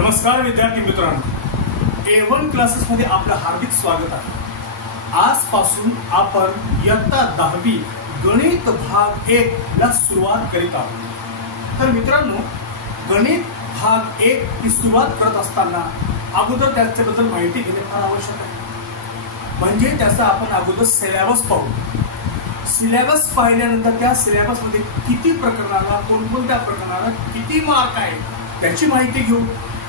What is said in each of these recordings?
नमस्कार विद्यार्थी मित्रांनो, A1 क्लासेस मध्ये आपलं हार्दिक स्वागत आहे। आजपासून आपण इयत्ता 10वी गणित भाग 1 ला सुरुवात करीत आहोत। तर मित्रांनो, गणित भाग 1 ही सुरुवात करत असताना अगोदर त्याच्याबद्दल माहिती घेणे फार आवश्यक आहे। म्हणजे त्याचा आपण अगोदर सिलेबस पाहू। सिलेबस पाहिल्यानंतर त्या सिलेबस मध्ये किती प्रकरणाला, कोणकोणत्या प्रकरणाला किती मार्क आहे त्याची माहिती घेऊ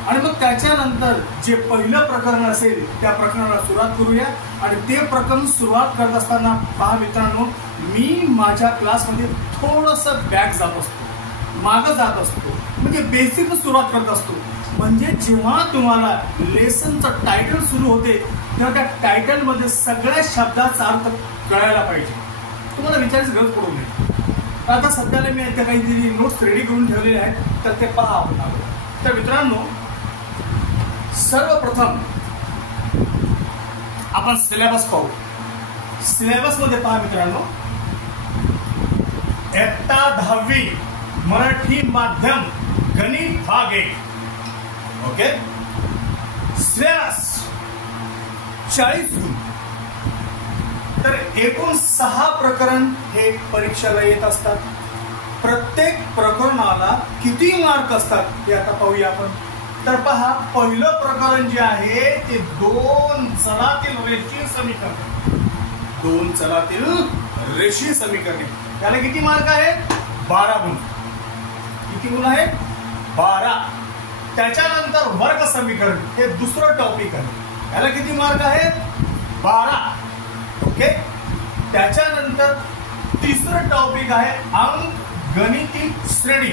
आणि मग त्याच्यानंतर जे पहिलं प्रकरण असेल त्या प्रकरणाला सुरुवात करूया। आणि ते प्रकरण सुरुवात करत असताना पहा मित्रांनो, मी माझ्या क्लासमध्ये थोडंसं बॅक जात असतो, मागं जात असतो, म्हणजे बेसिक सुरुवात करत असतो। म्हणजे जेव्हा तुम्हाला लेसनचं टायटल सुरू होते तेव्हा त्या टायटल मध्ये सगळ्या शब्दाचा अर्थ कळायला पाहिजे, तुम्हाला विचारायची गरज पडू नये। आता सध्याला मी इथे काहीतरी नोट्स रेडी करून ठेवलेले आहेत, तर ते पहा आपण। तर मित्रांनो, सर्वप्रथम आपण सिलेबस पाहू। सिलेबस मध्ये पहा मित्रांनो, इयत्ता 10वी मराठी माध्यम गणित भाग 1। ओके, सिलेबस 40 गुण। तर एकूण 6 प्रकरण हे परीक्षेला येत असतात। प्रत्येक प्रकरणाला किती मार्क असतात हे आता पाहूया आपण। तर पहा, पहिलं प्रकरण जे आहे ते 2 चलातील रेषीय समीकरणे। 2 चलातील रेषीय समीकरणे, त्याला किती मार्क आहेत? 12 गुण। किती गुण आहेत? 12। त्याच्यानंतर वर्ग समीकरण हे दुसरं टॉपिक आहे, याला किती मार्क आहेत? 12। ओके, त्याच्यानंतर तिसरं टॉपिक आहे अंक गणिती श्रेणी,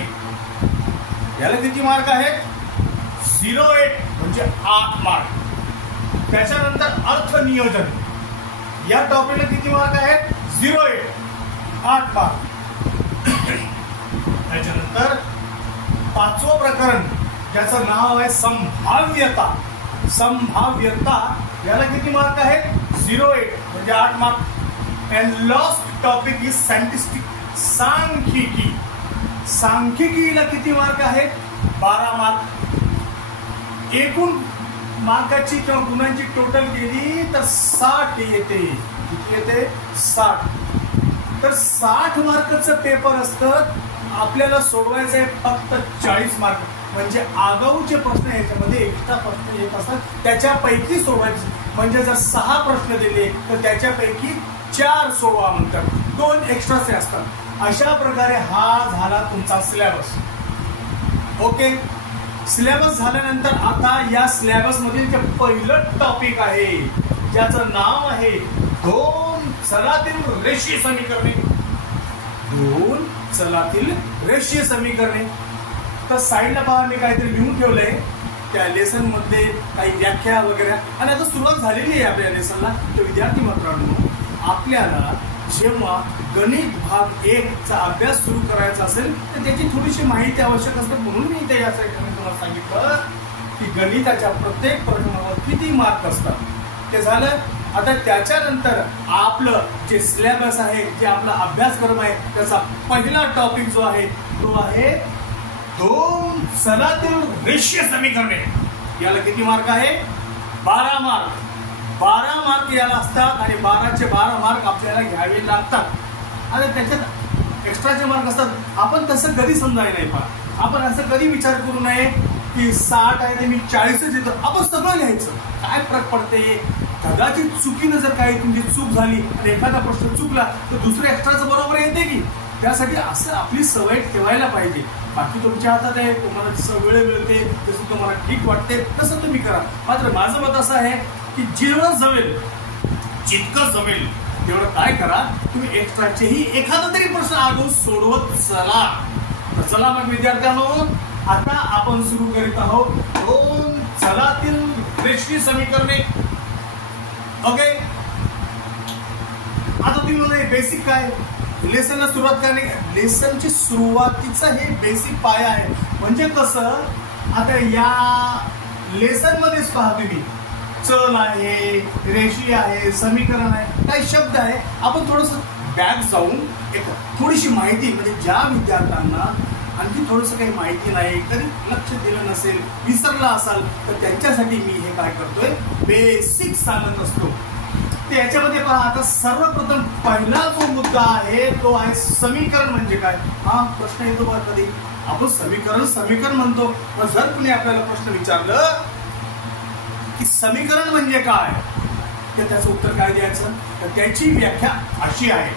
याला किती मार्क आहेत? 08 म्हणजे 8 मार्क। त्याच्यानंतर अर्थ नियोजन या टॉपिकला किती मार्क आहेत? 08 8 मार्क। त्याच्यानंतर 5वं प्रकरण ज्याचं नाव आहे संभाव्यता। संभाव्यता याला किती मार्क आहेत? 08 म्हणजे 8 mark. And last topic is statistic, सांख्यिकी। सांख्यिकीला किती मार्क आहेत? 12 मार्क। एकूण मार्काची किंवा गुणांची टोटल केली तर 60 येते। किती येते? 60। तर 60 मार्काचं पेपर असतं, आपल्याला सोडवायचं आहे फक्त 40 मार्क। म्हणजे आगाऊचे प्रश्न याच्यामध्ये एक्स्ट्रा प्रश्न येत असतात, त्याच्यापैकी सोडवायचे। म्हणजे जर 6 प्रश्न दिले तर त्याच्यापैकी 4 सोडवा म्हणतात, 2 एक्स्ट्राचे असतात। अशा प्रकारे हा झाला तुमचा सिलेबस। ओके, सिलेबस झाल्यानंतर आता या सिलेबस मधील जे पहिलं टॉपिक आहे ज्याचं नाव आहे 2 चलातील रेषीय समीकरणे। 2 चलातील रेषीय समीकरणे। तर साईडला पहा, मी काहीतरी लिहून ठेवलंय त्या लेसन मध्ये, काही व्याख्या वगैरे। आणि आता सुरुवात झालेली आहे आपल्या लेसनला। तर विद्यार्थी मित्रांनो, आपल्याला जेव्हा गणित भाग 1 चा अभ्यास सुरू करायचा असेल तर त्याची थोडीशी माहिती आवश्यक असते। म्हणून मी इथे या ठिकाणी तुम्हाला सांगितलं की गणिताच्या प्रत्येक प्रश्नावर किती मार्क असतात, ते झालं। आता त्याच्यानंतर आपलं जे सिलेबस आहे, जे आपला अभ्यासक्रम आहे, त्याचा पहिला टॉपिक जो आहे तो आहे 2 चलातील रेषीय समीकरणे। याला किती मार्क आहे? 12 मार्क। 12 मार्क याला असतात आणि 12चे 12 मार्क आपल्याला घ्यावे लागतात। आणि त्याच्यात एक्स्ट्राचे मार्क असतात। आपण तसं कधी समजायला नाही पहा, आपण असं कधी विचार करू नये की 60 आहे ते मी 40च येतो। आपण सगळं लिहायचं, काय फरक पडते? कदाचित चुकीनं जर काही तुमची चूक झाली आणि एखादा प्रश्न चुकला तर दुसऱ्या एक्स्ट्राचं बरोबर येते की? त्यासाठी असं आपली सवय ठेवायला पाहिजे। बाकी तुमच्या हातात आहे, तुम्हाला जसं वेळ मिळते, जसं तुम्हाला ठीक वाटते तसं तुम्ही करा। मात्र माझं मत असं आहे की जेवढं जमेल, जितकं जमेल तेवढं काय करा, तुम्ही एक्स्ट्राचेही एखादा तरी प्रश्न आगाऊ सोडवत चला। तर चला मग विद्यार्थ्यांनो, आता आपण सुरू करीत आहोत 2 चलातील रेषीय समीकरणे। ओके, आता तुम्ही म्हणजे बेसिक काय, लेसनला सुरुवात करणे, लेसनची सुरुवातीचा हे बेसिक पाया आहे। म्हणजे कसं, आता या लेसन मध्येच पहा तुम्ही, चल आहे, रेषीय आहे, समीकरण आहे, काही शब्द आहे। आपण थोडंसं बॅक जाऊन एक थोडीशी माहिती, म्हणजे ज्या विद्यार्थ्यांना आणखी थोडंसं काही माहिती नाही, कधी लक्ष दिलं नसेल, विसरला असाल, तर त्यांच्यासाठी मी हे काय करतोय, बेसिक सांगत असतो. तर याच्यामध्ये पहा, आता सर्वप्रथम पहिला जो मुद्दा आहे तो आहे समीकरण म्हणजे काय. हा प्रश्न येतो बघा कधी, आपण समीकरण म्हणतो, पण जर कुणी आपल्याला प्रश्न विचारलं की समीकरण म्हणजे काय, तर त्याचं उत्तर काय द्यायचं, तर त्याची व्याख्या अशी आहे.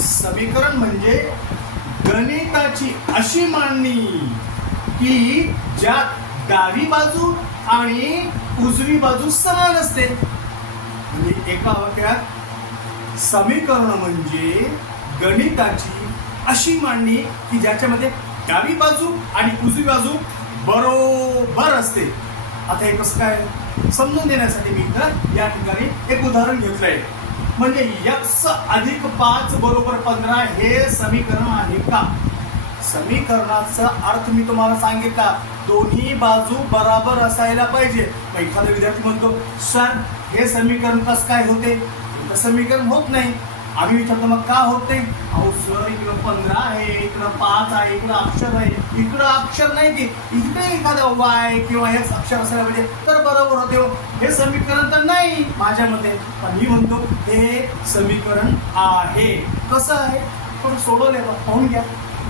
समीकरण म्हणजे गणिताची अशी मांडणी की ज्यात डावी बाजू आणि उजवी बाजू समान असते. म्हणजे एका वाक्यात समीकरण म्हणजे गणिताची अशी मांडणी की ज्याच्यामध्ये डावी बाजू आणि उजवी बाजू बरोबर असते. आता हे कसं काय समजून देण्यासाठी मी या ठिकाणी एक उदाहरण घेतलंय. म्हणजे x अधिक 5 बरोबर 15 हे समीकरण आहे का. समीकरणाचा अर्थ मी तुम्हाला सांगितला, दोन्ही बाजू बराबर असायला पाहिजे. एखादा विद्यार्थी म्हणतो सर हे समीकरण कसं काय होते, समीकरण होत नाही. आम्ही विचारतो मग का होत नाही. अहो सर इकडं 15 आहे, इकडं 5 आहे, इकडं अक्षर आहे, इकडं अक्षर नाही की इकडे एखादा वाय किंवा एक्स अक्षर असायला पाहिजे तर बरोबर होते. हे समीकरण तर नाही माझ्या मते, पण मी म्हणतो हे समीकरण आहे. कसं आहे पण सोडवले पाहून घ्या.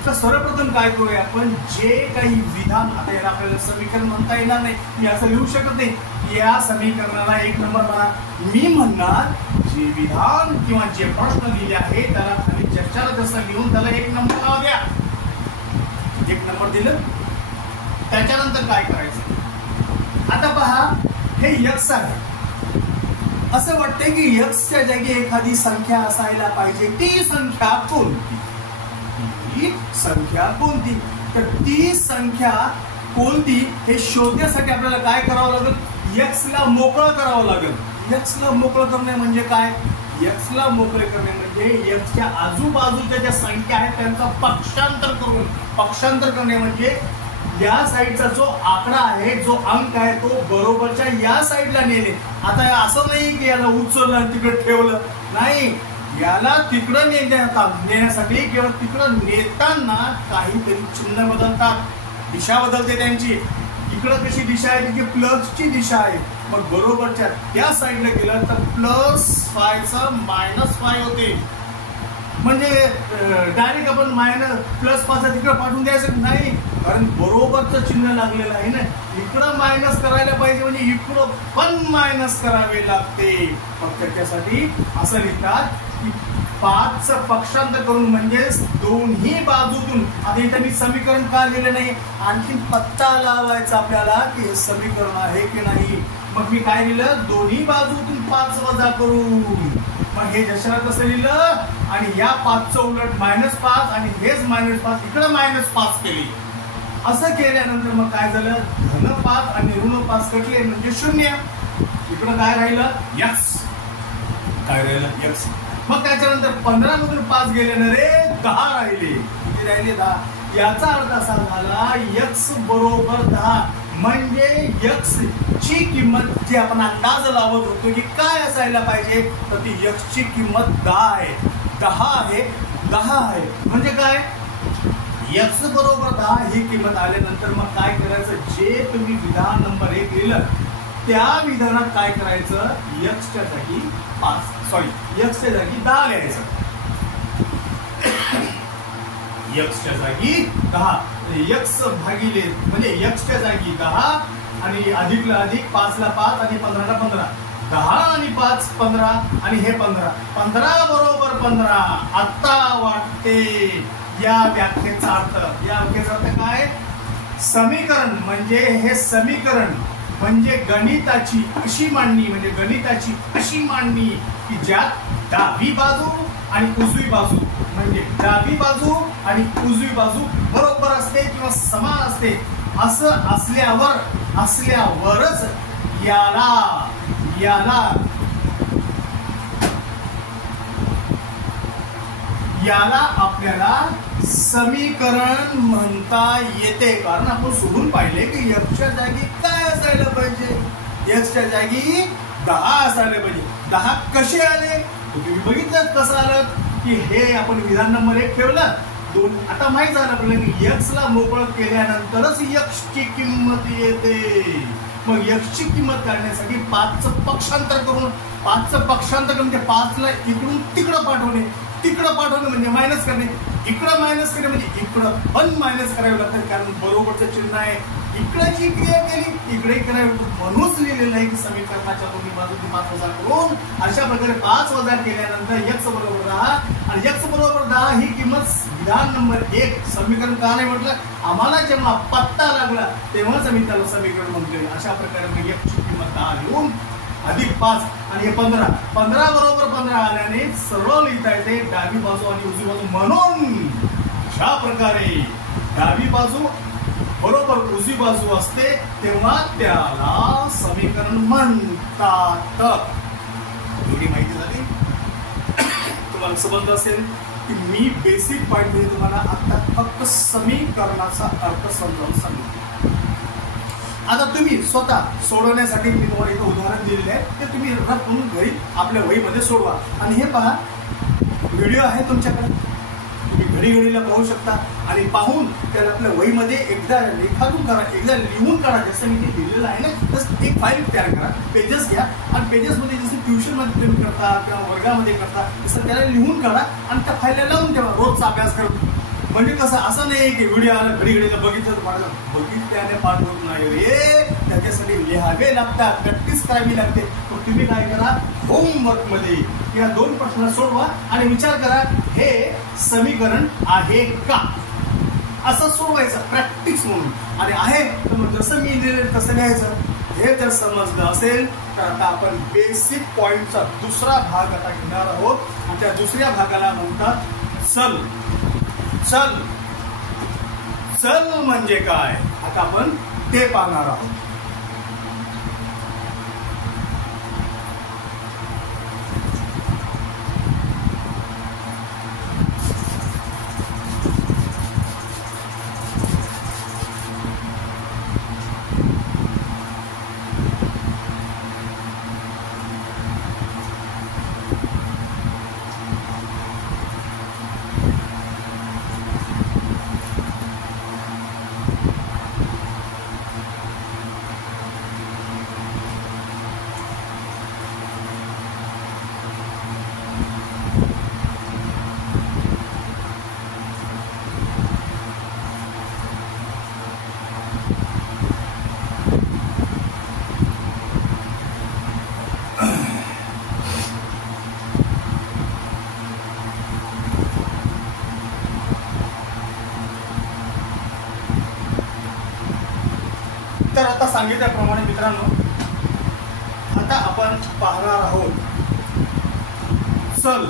तर सर्वप्रथम काय करूया आपण, जे काही विधान आता याला आपल्याला समीकरण म्हणता येणार नाही, मी असं लिहू शकत नाही. या समीकरणाला 1 नंबर म्हणा. मी म्हणणार जे विधान किंवा जे प्रश्न लिहिले आहे त्याला खाली चर्चाला जसं लिहून त्याला 1 नंबर नाव द्या. 1 नंबर दिलं. त्याच्यानंतर काय करायचं, आता पहा हे x आहे. असं वाटतंय की x च्या जागी एखादी संख्या असायला पाहिजे. ती संख्या कोणती, तर ती संख्या कोणती हे शोधण्यासाठी आपल्याला काय करावं लागेल, x ला मोकळं करावं लागेल. x ला मोकळं करणे म्हणजे काय, x ला मोकळे करणे म्हणजे x च्या आजूबाजूच्या ज्या संख्या आहेत त्यांचा पक्षांतर करणे म्हणजे या साईडचा जो आकडा आहे, जो अंक आहे तो बरोबरच्या या साईडला नेणे. आता असं नाही की याला उचललं आणि तिकडे ठेवलं, नाही, याला तिकडं नेण्यासाठी किंवा तिकडं नेताना काहीतरी चिन्ह बदलतात, दिशा बदलते त्यांची. इकडं कशी दिशा आहे, तिथे प्लसची दिशा आहे. मग बरोबरच्या त्या साईडला गेलं तर +5 -5 होते. म्हणजे डायरेक्ट आपण +5 तिकडे पाठवून द्यायचं नाही, कारण बरोबरचं चिन्ह लागलेलं आहे ना. इकडं मायनस करायला पाहिजे म्हणजे इकडं पण मायनस करावे लागते. मग त्याच्यासाठी असं लिहितात की 5 पक्षांतर करून म्हणजे दोन्ही बाजूतून. आता इथं मी समीकरण का लिहिलं नाही, आणखी पत्ता लावायचा आपल्याला की हे समीकरण आहे की नाही. मग मी काय लिहिलं, दोन्ही बाजूतून 5 वजा करून. मग हे जशाला कसं लिहिलं, आणि या 5चं उलट -5 आणि हेच -5 इकडं -5 केली. असं केल्यानंतर मग काय झालं, -5 आणि -5 कटले म्हणजे 0. इकडं काय राहिलं, x. काय राहिलं, x. मग त्याच्यानंतर 15 मधून 5 गेले ना रे, 10 राहिले. किती राहिले, 10. याचा अर्थ असा झाला x बरोबर 10. म्हणजे x ची किंमत जी आपण अंदाज लावत होतो की काय असायला पाहिजे, तर ती x ची किंमत 10 आहे. 10 आहे म्हणजे काय, x बरोबर 10 ही किंमत आल्यानंतर मग काय करायचं, जे तुम्ही विधान नंबर 1 लिहिलं त्या विधानात काय करायचं, x च्या जागी 10 लिहायचं. x च्या जागी 10, x भागिले म्हणजे x च्या जागी 10 आणि अधिकला अधिक, 5 ला 5 आणि 15 ला 15. 10 आणि 5 15 आणि हे 15 बरोबर 15. आता वाटते या व्याख्येचा अर्थ, या व्याख्येचा अर्थ काय, समीकरण म्हणजे हे समीकरण म्हणजे गणिताची अशी मांडणी, म्हणजे गणिताची अशी मांडणी की ज्यात डावी बाजू आणि उजवी बाजू म्हणजे डावी बाजू आणि उजवी बाजू बरोबर असते किंवा समान असते. असं असल्यावरच याला आपल्याला समीकरण म्हणता येते. कारण आपण सोडून पाहिले की x च्या जागी काय असायला पाहिजे, x च्या जागी 10 असायला पाहिजे. 10 कसे आले तुम्ही बघितलं, कसं आलं, की हे आपण विधान नंबर 1 ठेवलं. आता माहित झालं आपल्याला की x ला मोकळं केल्यानंतरच x ची किंमत येते. मग x ची किंमत काढण्यासाठी 5चं पक्षांतर करून 5चं पक्षांतर म्हणजे 5 ला इकडून तिकडं पाठवणे म्हणजे मायनस करणे, इकडं मायनस करणे म्हणजे इकडं पण मायनस करावे लागतात, कारण बरोबरचं चिन्ह आहे. इकडे जी क्रिया केली इकडे करावी, म्हणूनच लिहिलेलं आहे की समीकरणाच्या दोन्ही बाजूंनी 5 वजा करून अशा प्रकारे 5 वजा केल्यानंतर x बरोबर 10 आणि x बरोबर 10 ही किंमत विधान नंबर 1 समीकरण का नाही म्हटलं, आम्हाला जेव्हा पत्ता लागला तेव्हाच आम्ही त्याला समीकरण म्हणतोय. अशा प्रकारे x ची किंमत 10 लिहून अधिक 5 आणि हे 15 बरोबर 15 आल्याने सरळ लिहिता येते डावी बाजू आणि उजवी बाजू. म्हणून अशा प्रकारे डावी बाजू बरोबर उजवी बाजू असते तेव्हा त्याला समीकरण म्हणतात. एवढी माहिती झाली तुम्हाला समजलं असेल की मी बेसिक पॉइंट मध्ये तुम्हाला आता फक्त समीकरणाचा अर्थ समजावून सांगितलं. आता तुम्ही स्वतः सोडवण्यासाठी मी तुम्हाला इथं उदाहरण दिलेले आहे ते तुम्ही रफ म्हणून घरी आपल्या वहीमध्ये सोडवा. आणि हे पहा व्हिडिओ आहे तुमच्याकडे, तुम्ही घडीला पाहू शकता आणि पाहून त्याला आपल्या वहीमध्ये एकदा रेखाटून करा, एकदा लिहून काढा. जसं मी ते लिहिलेलं आहे ना तसं एक फाईल तयार करा, पेजेस घ्या आणि पेजेसमध्ये जसं ट्युशनमध्ये तुम्ही करता किंवा वर्गामध्ये करता तसं त्याला लिहून काढा आणि त्या फाईलला लावून ठेवा रोजचा अभ्यास करून. म्हणजे कसं असं नाही की व्हिडिओ आला घडीला बघितलं तुम्हाला बघितल्याने पाठ होत नाही रे, त्याच्यासाठी लिहावे लागतात, प्रॅक्टिस करावी लागते. मग तुम्ही काय करा, होमवर्क मध्ये या 2 प्रश्न सोडवा आणि विचार करा हे समीकरण आहे का, असं सोडवायचं प्रॅक्टिस म्हणून. आणि आहे तर मग जसं मी लिहिलेलं तसं लिहायचं. हे जर समजलं असेल तर आता आपण बेसिक पॉइंटचा दुसरा भाग आता घेणार आहोत आणि त्या दुसऱ्या भागाला म्हणतात चल. चल चल म्हणजे काय आता आपण ते पाहणार आहोत. तर आता सांगितल्याप्रमाणे मित्रांनो आता आपण पाहणार आहोत चल.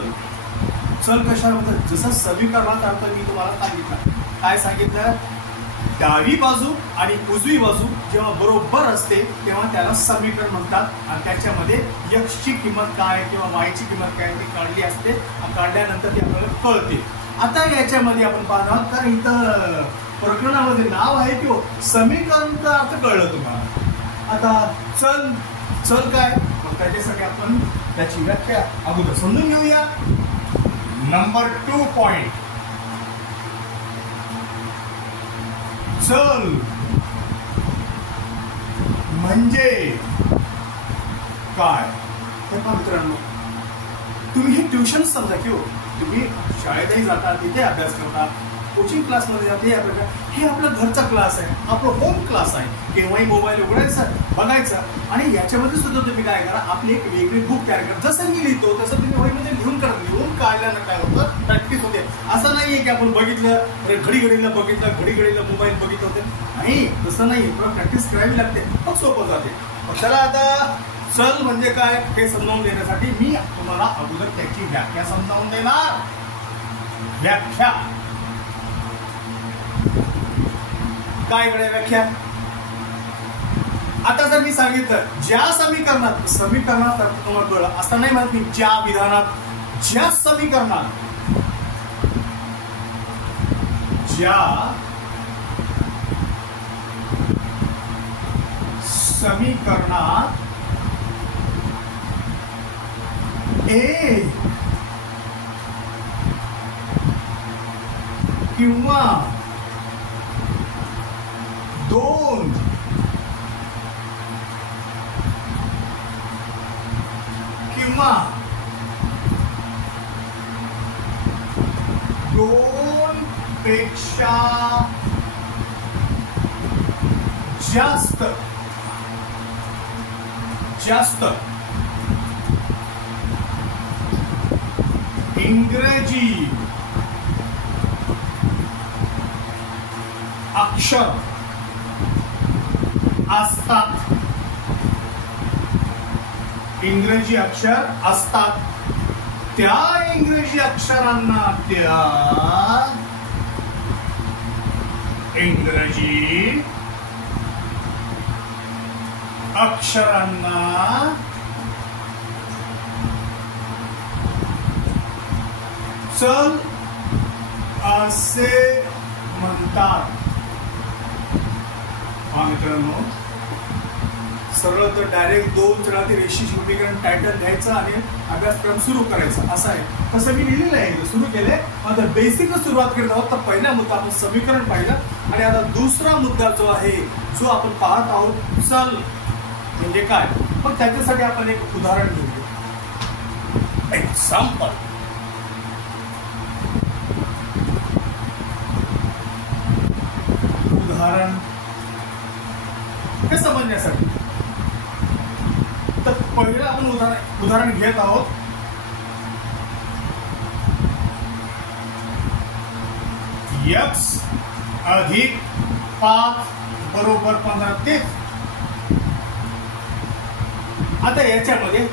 चल कशाबद्दल, जसं समीकरणाचा अर्थ मी तुम्हाला सांगितलं. काय सांगितलं, डावी बाजू आणि उजवी बाजू जेव्हा बरोबर असते तेव्हा त्याला समीकरण म्हणतात आणि त्याच्यामध्ये x ची किंमत काय किंवा y ची किंमत काय ती काढली असते आणि काढल्यानंतर ती आपल्याला कळते. आता याच्यामध्ये आपण पाहणार तर इथं प्रकरणामध्ये नाव आहे की समीकरणचा अर्थ कळलं तुम्हाला. आता चल चल काय, मग त्याच्यासाठी आपण त्याची व्याख्या अगोदर समजून घेऊया. नंबर 2 पॉइंट, चल म्हणजे काय. हे पहा मित्रांनो, तुम्ही हे ट्युशन समजा की तुम्ही शाळेतही जाता, तिथे अभ्यास करता, कोचिंग क्लासमध्ये जाते, हे आपला घरचा क्लास आहे, आपला होम क्लास आहे. केव्हाही मोबाईल उघडायचा, बघायचा आणि याच्यामध्ये सुद्धा तुम्ही काय करा, आपली एक वेगळी बुक तयार करा. जसं मी लिहितो तसं तुम्ही वहीमध्ये लिहून करा. लिहून काढल्यानं काय होतं, प्रॅक्टिस होते. असं नाहीये की आपण बघितलं घडीला बघितलं, घडीला मोबाईल बघितलं होते, नाही तसं नाही. प्रॅक्टिस करावी लागते, मग सोपं जाते. चला आता चल म्हणजे काय हे समजावून देण्यासाठी मी तुम्हाला अगोदर त्याची व्याख्या समजावून देणार. व्याख्या काय कडे व्याख्या. आता जर मी सांगितलं ज्या समीकरणात तुम्हाला कळलं असं नाही म्हणत मी, ज्या विधानात, ज्या समीकरणात, ज्या समीकरणात किंवा 2 किंवा 2 पेक्षा जास्त इंग्रजी अक्षर असतात, इंग्रजी अक्षर असतात, त्या इंग्रजी अक्षरांना त्या इंग्रजी अक्षरांना चल असे म्हणतात. मित्रांनो, सरळ तर डायरेक्ट 2 चढाती रेषी समीकरण टायटल घ्यायचं आणि अभ्यासक्रम सुरू करायचा असं आहे. तसं मी लिहिलेलं आहे, सुरू केलंय. आता बेसिक सुरुवात करत आहोत. तर पहिला मुद्दा आपण समीकरण पाहिलं आणि आता दुसरा मुद्दा जो आहे जो आपण पाहत आहोत, चल म्हणजे काय. मग त्याच्यासाठी आपण एक उदाहरण घेऊया. एक्झाम्पल. उदाहरण हे समजण्यासाठी. तर पहिलं आपण उदाहरण घेत आहोत. x अधिक 5 बरोबर 15. आता याच्यामध्ये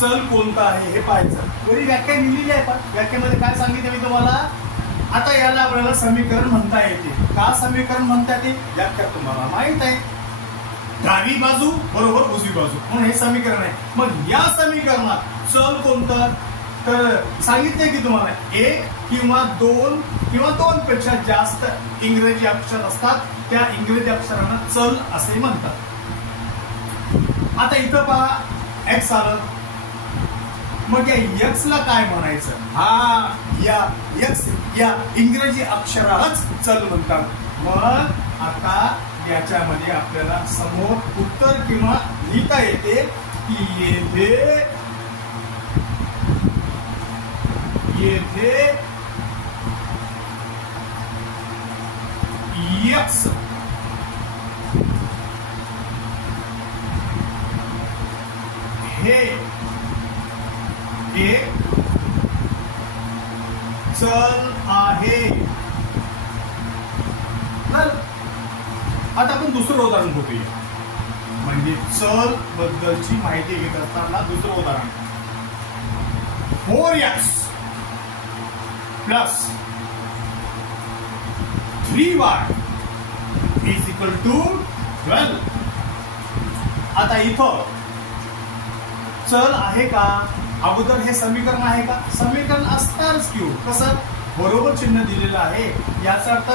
चल कोणता आहे हे पाहायचं. वरी व्याख्या लिहिलेली आहे. पण व्याख्यामध्ये काय सांगितलं मी तुम्हाला. आता याला आपल्याला समीकरण म्हणता येते. का समीकरण म्हणता येते व्याख्या तुम्हाला माहित आहे. डावी बाजू बरोबर उजवी बाजू म्हणून हे समीकरण आहे. मग या समीकरणात चल कोणतं तर सांगितलंय की तुम्हाला 1 किंवा 2 किंवा 2 पेक्षा जास्त इंग्रजी अक्षर असतात, त्या इंग्रजी अक्षरांना चल असे म्हणतात. आता इथं पहा एक्स आलं. मग या एक्स ला काय म्हणायचं. या एक्स या इंग्रजी अक्षरालाच चल म्हणतात. मग आता याच्यामध्ये आपल्याला समोर उत्तर किंवा लिहिता येते की येथे एक्स हे एक चल आहे. आता आपण दुसरं उदाहरण बघूया. म्हणजे चल बद्दलची माहिती घेत असताना दुसरं उदाहरण 4x plus 3y is equal to 12. आता इथं चल आहे का. अगोदर हे समीकरण आहे का. समीकरण असणारच की. कसं बरोबर चिन्ह दिलेलं आहे. याचा अर्थ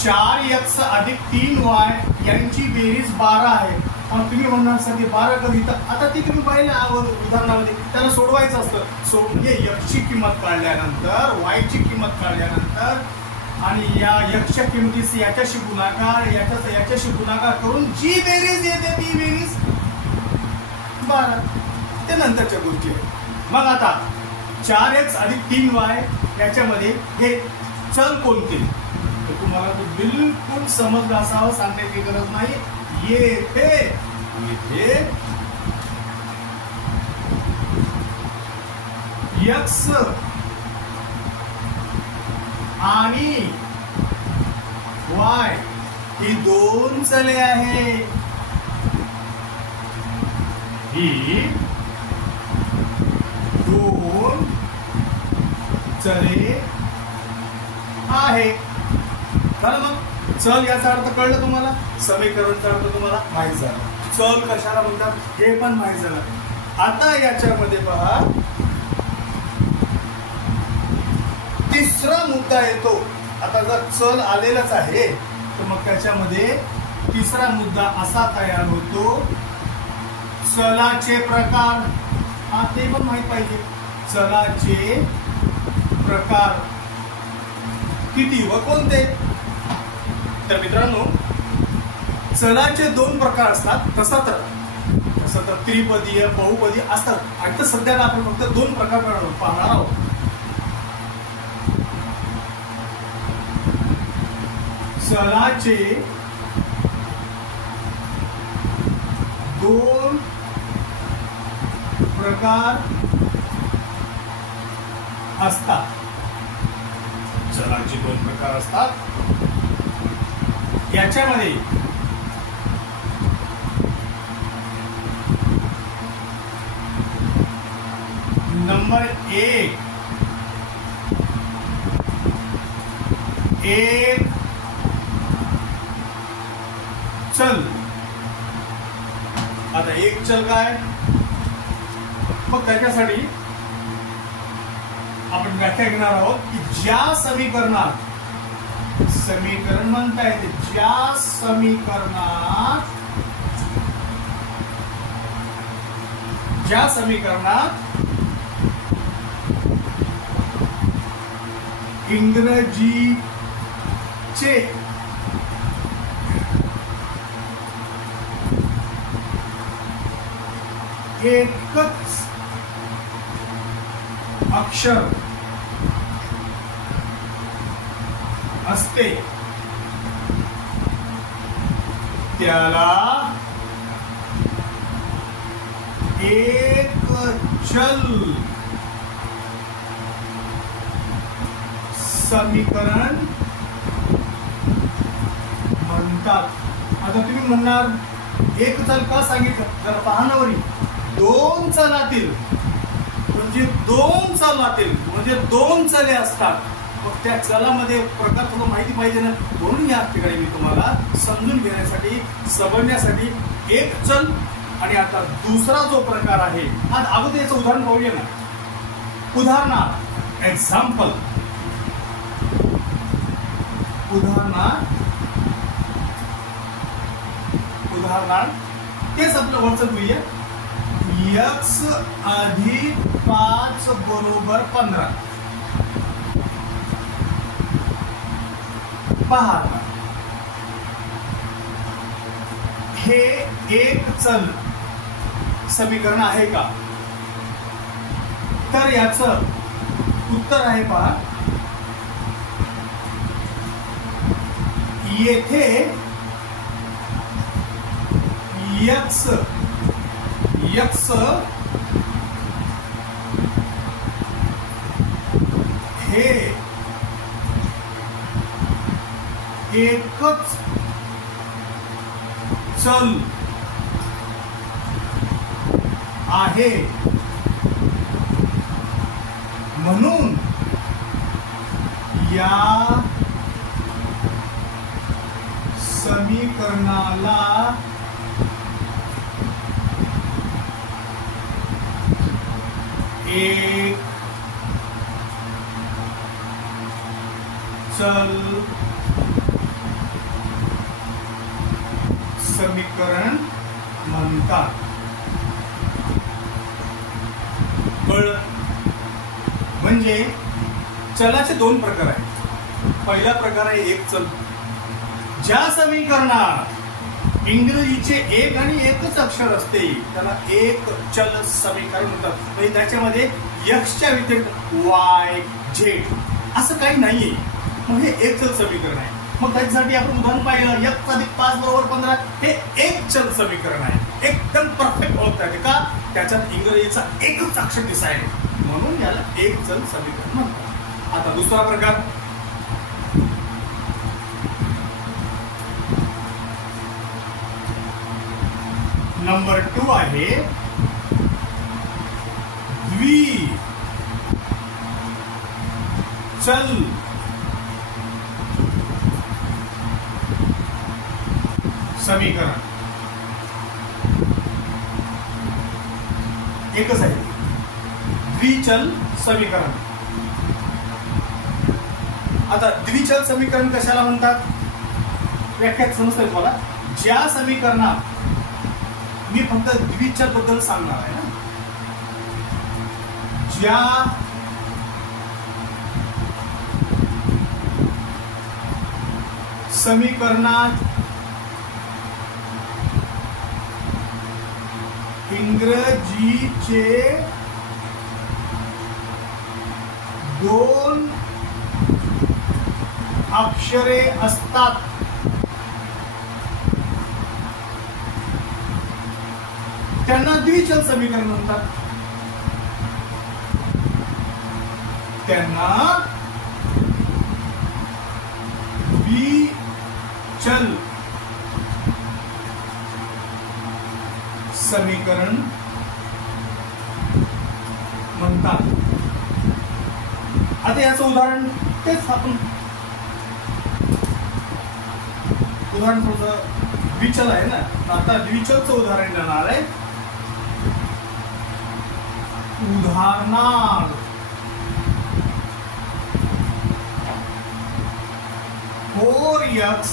4x अधिक 3y यांची बेरीज 12 आहे. तुम्ही म्हणणार सर की 12 कधी. आता ती तुम्ही पाहिलं उदाहरणामध्ये त्याला सोडवायचं असतं. म्हणजे x ची किंमत काढल्यानंतर y ची किंमत काढल्यानंतर आणि या x च्या किमतीस याच्याशी गुणाकार याच्याशी गुणाकार करून जी बेरीज येते ती बेरीज 12. ते नंतरच्या गोष्टी आहेत. मग आता 4x अधिक 3y याच्यामध्ये हे चल कोणते तर तुम्हाला तो बिलकुल समजलं असावं, सांगण्याची गरज नाही. येथे x आणि y ही 2 चले आहे. ही 2 चले आहे. मग चल याचा अर्थ कळलं तुम्हाला. समीकरणचा अर्थ तुम्हाला माहित झाला. चल कशाला म्हणतात हे पण माहित झालं. आता याच्यामध्ये पहा तिसरा मुद्दा येतो. आता जर चल आलेलाच आहे तर मग त्याच्यामध्ये तिसरा मुद्दा असा तयार होतो चलाचे प्रकार. ते पण माहित पाहिजे. चलाचे प्रकार किती व कोणते? तर मित्रांनो, चलाचे दोन प्रकार असतात. तसं तर त्रिपदीय, बहुपदीय असतात. आणि तर सध्याला आपण फक्त दोन प्रकार पाहणार आहोत. चलाचे दोन प्रकार असतात. चलाचे दोन प्रकार असतात. याच्यामध्ये नंबर एक चल. आता एक चल काय? मग त्याच्यासाठी आपण व्याख्या घेणार आहोत की ज्या समीकरणात, समीकरण म्हणता येते, ज्या समीकरणात इंग्रजीचे एकच अक्षर असते त्याला एक चल समीकरण म्हणतात. आता तुम्ही म्हणणार एक चल का सांगितलं? जरा पाहणावरी दोन चलातील म्हणजे दोन चले असतात. मग त्या चलामध्ये प्रकार थोडं माहिती पाहिजे ना, म्हणून या ठिकाणी मी तुम्हाला समजून घेण्यासाठी, समजण्यासाठी एक चल आणि आता दुसरा जो प्रकार आहे, आज अगोदर याचं उदाहरण पाहूया ना. उदाहरणार्थ एक्झाम्पल, उदाहरणार्थ तेच आपलं वरचं दुय्य x अधिक 5 बरोबर 15. पहा, हे एक चल समीकरण आहे का? तर याचं उत्तर आहे पहा, येथे x हे एकच चल आहे. म्हणून या समीकरणाला एक चल समीकरण म्हणतात. म्हणजे चलाचे दोन प्रकार आहेत. पहिला प्रकार आहे एक चल. ज्या समीकरणात इंग्रजीचे एक आणि एकच अक्षर असते त्याला एक चल समीकरण म्हणतात. म्हणजे त्याच्यामध्ये एक्सच्या व्यतिरिक्त वाय झेड असं काही नाहीये. मग हे एक चल समीकरण आहे. मग त्याच्यासाठी आपण उदाहरण पाहिलं, x अधिक 5 बरोबर 15 हे एक चल समीकरण आहे. एकदम परफेक्ट ओळखता येते का? त्याच्यात इंग्रजीचा एकच अक्षर दिसायला, म्हणून याला एक चल समीकरण म्हणतात. आता दुसरा प्रकार, नंबर 2 आहे द्विचल समीकरण. एकच आहे द्विचल समीकरण. आता द्विचल समीकरण कशाला म्हणतात? व्याख्यात समजतंय तुम्हाला? ज्या समीकरणात, मी फक्त द्विचल बद्दल सांगणार आहे ना, ज्या समीकरणात इंग्रजीचे 2 अक्षरे असतात त्यांना द्विचल समीकरण म्हणतात. त्यांना द्विचल समीकरण म्हणतात. आता याचं उदाहरण तेच आपण उदाहरण थोडं द्विचल आहे ना, आता द्विचलचं उदाहरण देणार आहे. उदाहरणार्थ 4x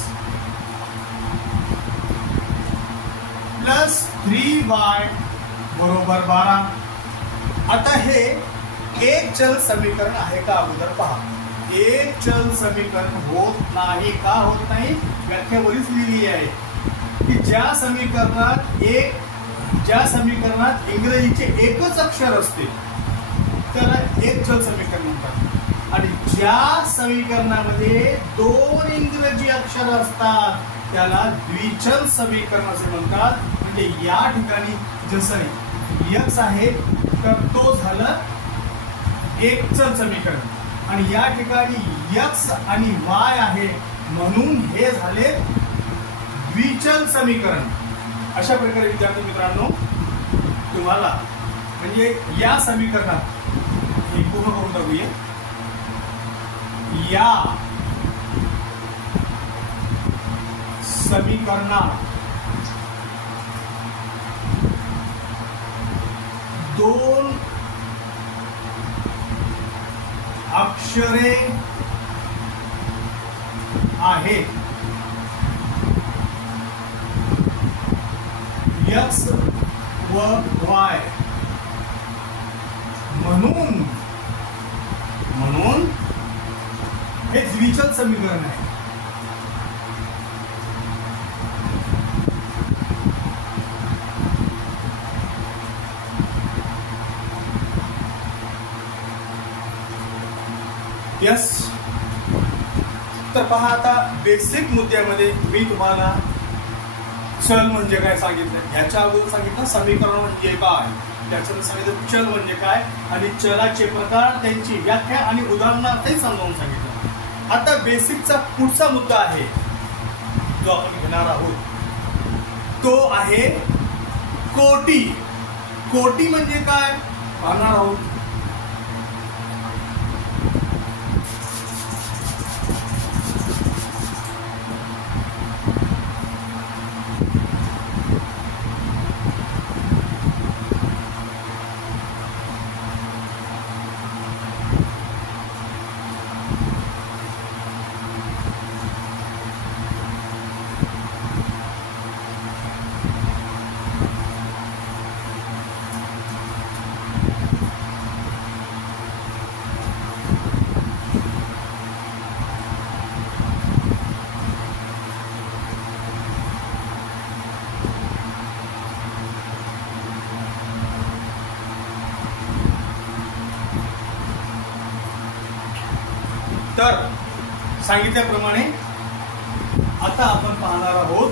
प्लस 3y बरोबर 12. आता हे एक चल समीकरण आहे का अगोदर पहा. एक चल समीकरण होत नाही. का होत नाही? व्याख्यावरच लिहिली आहे की ज्या समीकरणात इंग्रजीचे एकच अक्षर असते त्याला एक चल समीकरण म्हणतात, आणि ज्या समीकरणामध्ये 2 इंग्रजी अक्षर असतात त्याला द्विचल समीकरण असे म्हणतात. म्हणजे या ठिकाणी जसं x आहे तर तो झालं एक चल समीकरण, आणि या ठिकाणी x आणि y आहे म्हणून हे झाले द्विचल समीकरण. अशा प्रकारे विद्यार्थी मित्रांनो तुम्हाला म्हणजे या समीकरणात हे पूर्ण करून टाकूया. या समीकरणात 2 अक्षरे आहेत. x व y म्हणून हे द्विचल समीकरण आहे. यस. तर पहा आता बेसिक मुद्द्यामध्ये मी तुम्हाला चल म्हणजे काय सांगितलं, ह्याच्या अगोदर सांगितलं समीकरण म्हणजे काय, त्याचं सांगितलं चल म्हणजे काय, आणि चलाचे प्रकार त्यांची व्याख्या आणि उदाहरणार्थही समजावून सांगितलं. आता बेसिकचा पुढचा मुद्दा आहे जो आपण घेणार आहोत तो आहे कोटी. कोटी म्हणजे काय पाहणार आहोत. तर सांगितल्याप्रमाणे आता आपण पाहणार आहोत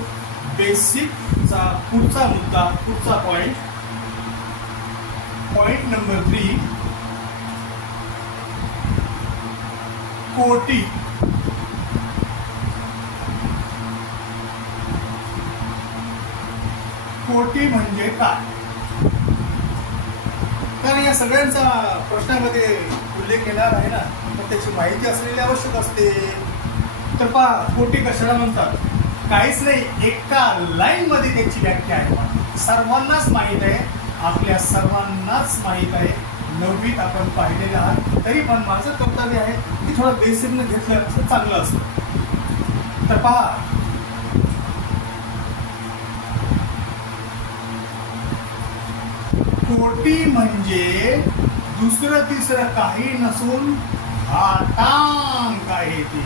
बेसिकचा पुढचा मुद्दा, पुढचा पॉइंट नंबर 3 कोटी. कोटी म्हणजे काय? कारण या सगळ्यांचा प्रश्नामध्ये उल्लेख येणार आहे ना, तर त्याची माहिती असलेली आवश्यक असते. तर पहा कोटी कशाला म्हणतात? काहीच नाही, एका लाईन मध्ये त्याची व्याख्या आहे. सर्वांनाच माहित आहे, आपल्या सर्वांनाच माहित आहे. 9वीत आपण पाहिलेलं आहात, तरी पण माझं कर्तव्य आहे की थोडं बेसिकनं घेतलं तर चांगलं असतं. तर पहा कोटी म्हणजे दुसरं तिसरं काही नसून घातांक आहे. ते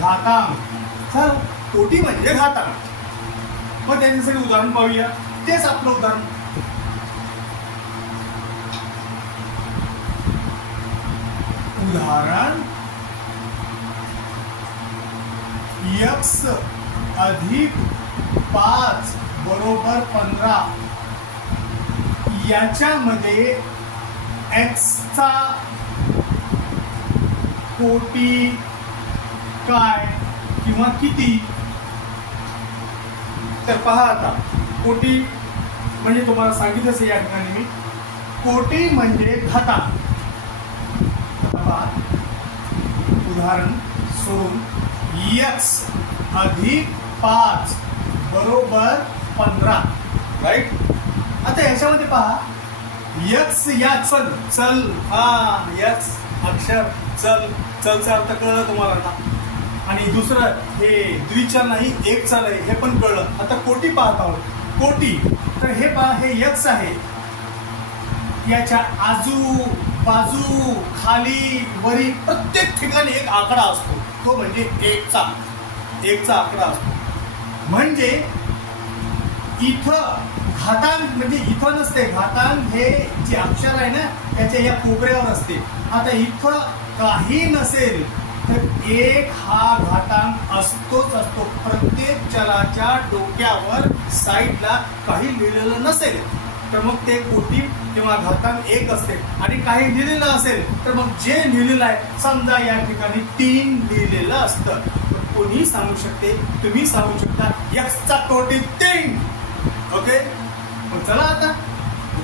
घातांक कोटी म्हणजे घातांक. मग त्याच्यासाठी उदाहरण पाहूया. तेच आपलं उदाहरण. उदाहरण x अधिक 5 बरोबर 15 याच्यामध्ये x चा कोटी काय किंवा किती. तर पहा आता कोटी म्हणजे तुम्हाला सांगितलंच या ठिकाणी मी. कोटी म्हणजे घातांक. उदाहरण सोडून x अधिक 5 बरोबर 15 राईट. आता याच्यामध्ये पहा x या चल चल हा x अक्षर चल चलचा अर्थ कळलं तुम्हाला ना. आणि दुसरं हे द्विचल नाही एक चल आहे हे पण कळलं. आता कोटी पाहत आहोत. कोटी तर हे पहा हे x आहे. याच्या आजू बाजू खाली वरी प्रत्येक ठिकाणी एक आकडा असतो. तो म्हणजे एकचा आकडा असतो. म्हणजे इथं घातांक म्हणजे इथं नसते. घातांक हे जे अक्षर आहे ना त्याच्या या कोपऱ्यावर असते. आता इथं काही नसेल तर एक हा घातांक असतोच असतो. प्रत्येक चलाच्या डोक्यावर साईडला काही लिहिलेलं नसेल तर मग ते कोटी किंवा घातांक एक असते. आणि काही लिहिलेलं असेल तर मग जे लिहिलेलं आहे समजा या ठिकाणी 3 लिहिलेलं असतं तर कोणी सांगू शकते. तुम्ही सांगू शकता x चा कोटी 3. ओके. मग चला आता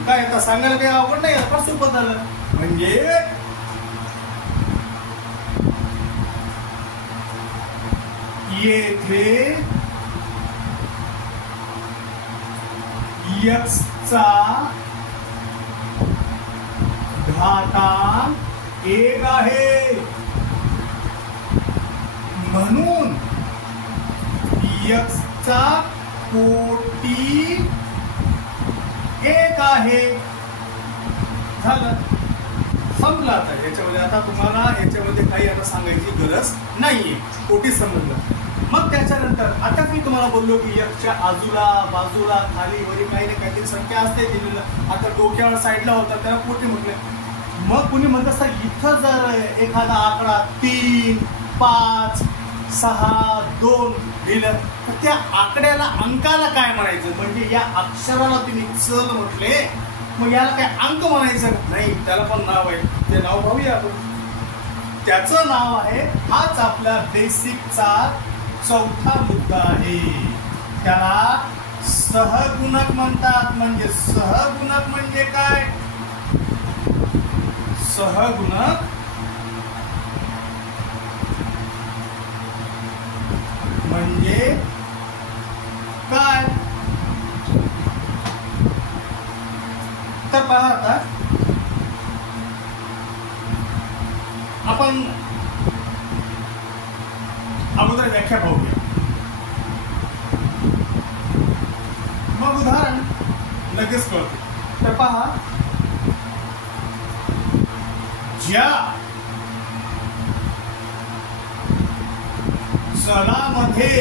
काय आता सांगायला काही अवघड नाही. फार सोपं झालं. म्हणजे येथे x चा घातांक 1 आहे. म्हणून x चा कोटी 1 आहे. झालं समजलं. आता याच्यामध्ये आता तुम्हाला याच्यामध्ये काही आता सांगायची गरज नाहीये. कोटी समजलं. मग त्याच्यानंतर आता मी तुम्हाला बोललो की एक्सच्या आजूला बाजूला खाली वरी काही ना काहीतरी संख्या असते दिलेलं. आता डोक्यावर साईडला होता त्याला कोटी म्हटलं. मग कुणी म्हणत असतं इथं जर एखादा आकडा 3, 5, 6, 2 लिहिलं तर त्या आकड्याला अंकाला काय म्हणायचं. म्हणजे या अक्षराला तुम्ही चल म्हटले मग याला काय अंक म्हणायचं नाही. त्याला पण नाव आहे. ते नाव पाहूया आपण. त्याचं नाव आहे हाच आपल्या बेसिकचा चौथा मुद्दा आहे. त्याला सहगुणक म्हणतात. म्हणजे सहगुणक म्हणजे काय. सहगुणक म्हणजे काय. तर पहा आता आपण अगोदर व्याख्या पाहूया. मग उदाहरण लगेच कळते. तर पहा ज्या चलामध्ये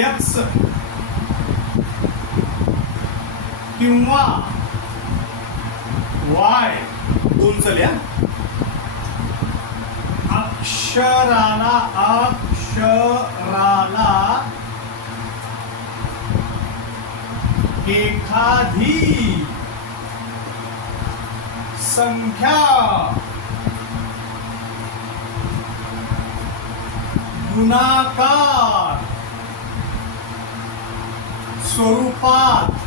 x किंवा y दोन चल्या अक्षराला एखादी संख्या गुणाकार स्वरूपात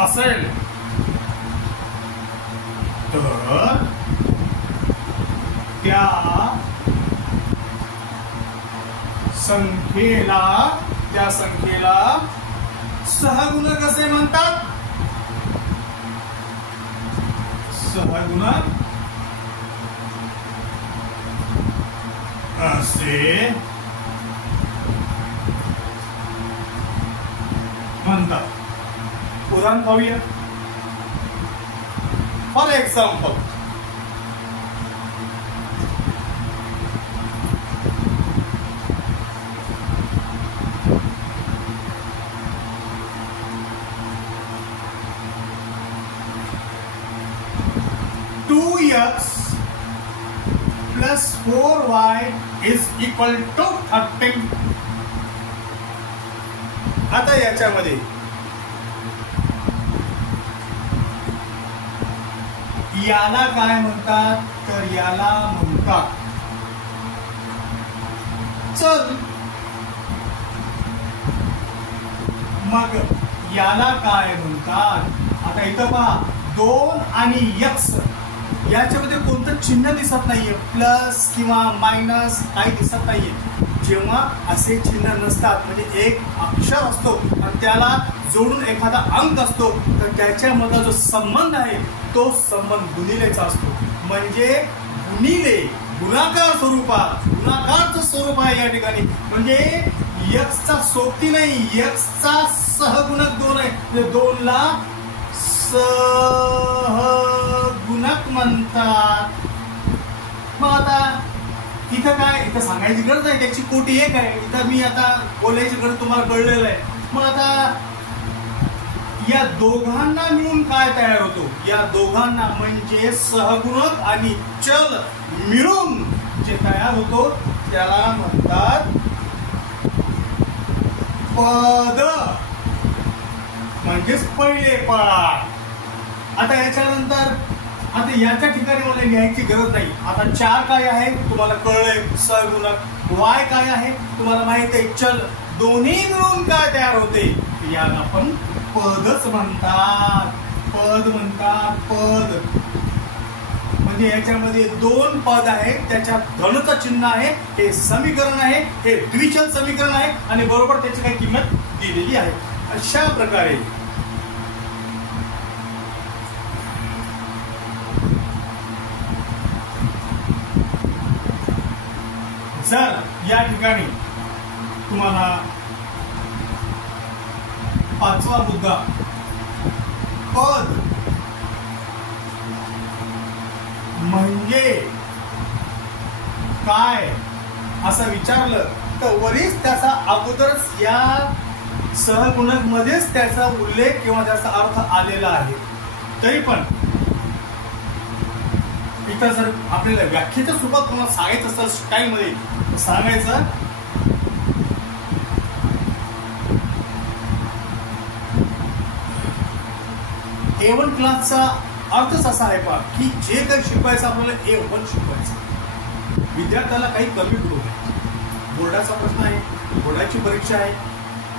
असेल तर त्या संख्येला सहगुणक असे म्हणतात. सहगुणक असे म्हणतात. उदाहरण पाहूया. For example, x plus 4y is equal to 13. आता याच्यामध्ये याला काय म्हणतात, तर याला म्हणतात चल. मग याला काय म्हणतात, आता इथं पहा 2 आणि x याच्यामध्ये कोणतं चिन्ह दिसत नाहीये, प्लस किंवा मायनस काही दिसत नाहीये. जेव्हा असे चिन्ह नसतात म्हणजे एक अक्षर असतो आणि त्याला जोडून एखादा अंक असतो तर त्याच्यामधला जो संबंध आहे तो संबंध गुणिलेचा असतो. म्हणजे गुणिले गुणाकार स्वरूपात, गुणाकारचं स्वरूप आहे या ठिकाणी. म्हणजे x चा सोबती नाही, x चा सहगुणक 2 आहे, म्हणजे 2 ला सहगुणक म्हणतात. मग आता इथं काय, इथं सांगायची गरज आहे, त्याची कोटी एक आहे. इथं मी आता बोलायची गरज तुम्हाला कळलेलं आहे. मग आता या दोघांना मिळून काय तयार होतो, या दोघांना म्हणजे सहगुणक आणि चल मिळून जे तयार होतो त्याला म्हणतात पद, म्हणजेच पहिले पद. आता याच्यानंतर आता याच्या ठिकाणी मला लिहायची गरज नाही. आता 4 काय आहे तुम्हाला कळलंय, सहगुणक. y काय आहे तुम्हाला माहित आहे, चल. दोन्ही मिळून काय तयार होते याला आपण पदच म्हणतात. पद म्हणतात, पद. म्हणजे याच्यामध्ये 2 पद आहेत, त्याच्यात धनचं चिन्ह आहे, हे समीकरण आहे, हे द्विचल समीकरण आहे आणि बरोबर त्याची काही किंमत दिलेली आहे. अशा प्रकारे जर या ठिकाणी तुम्हाला 5वा मुद्दा पद म्हणजे काय असं विचारलं तर वरीच त्याचा अगोदरच या सहगुणक मध्येच त्याचा उल्लेख किंवा त्याचा अर्थ आलेला आहे. तरी पण इथं जर आपल्याला व्याख्येच्या स्वरूपात तुम्हाला सांगायचं असेल स्टाईल मध्ये सांगायचं, A1 क्लासचा अर्थच असा आहे पहा की जे काही शिकवायचं आपल्याला A1 शिकवायचं. विद्यार्थ्याला काही कमी गुण आहे, बोर्डाचा प्रश्न आहे, बोर्डाची परीक्षा आहे,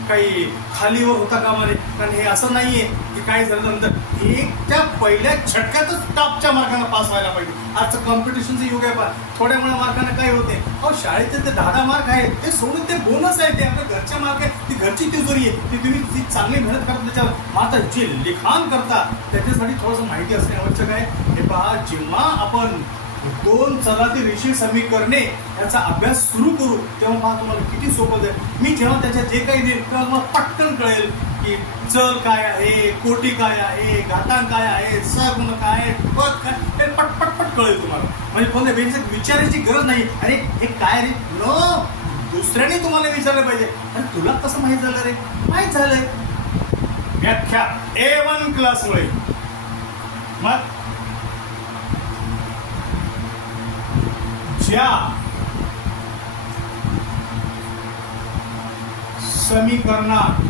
काही खालीवर होता कामा नये. कारण हे असं नाहीये की काय झालं नंतर एक त्या पहिल्या झटक्यातच टॉपच्या मार्काने पास व्हायला पाहिजे. आजचं कॉम्पिटिशनचं युग आहे पहा. थोड्या मोठ्या मार्काने काय होते, अहो शाळेचे ते 10 मार्क आहेत ते सोडून ते बोनस आहे, ते आपल्या घरच्या मार्क आहे, ती घरची तिजोरी आहे, ती तुम्ही ती चांगली मेहनत करता त्याच्यावर. मात्र जे लिखाण करता त्याच्यासाठी थोडंसं माहिती असणे आवश्यक आहे. हे पहा, जेव्हा आपण 2 चलातील रेषीय समीकरणे याचा अभ्यास सुरू करू तेव्हा पहा तुम्हाला किती सोपं जाईल. मी जेव्हा त्याच्यात जे काही देईल तेव्हा तुम्हाला पटकन कळेल की चल काय आहे, कोटी काय आहे, घातांक काय आहे, सहगुणक काय आहे, पद काय, हे पटपट कळेल तुम्हाला. म्हणजे कोणत्या वेगळी विचारायची गरज नाही. अरे हे काय रे, नो, दुसऱ्याने तुम्हाला विचारलं पाहिजे. अरे तुला कसं माहित झालं रे, माहित झालंय व्याख्या A1 क्लासमुळे. मग ज्या समीकरणात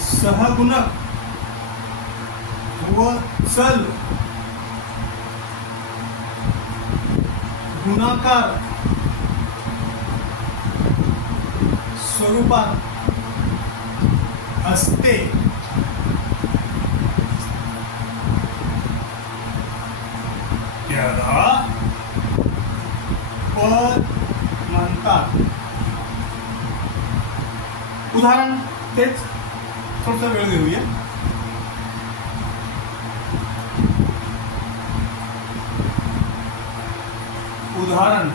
सहगुणक व चल गुणाकार स्वरूपात असते त्याला पद म्हणतात. उदाहरण तेच थोडंसं वेळ घेऊया. उदाहरण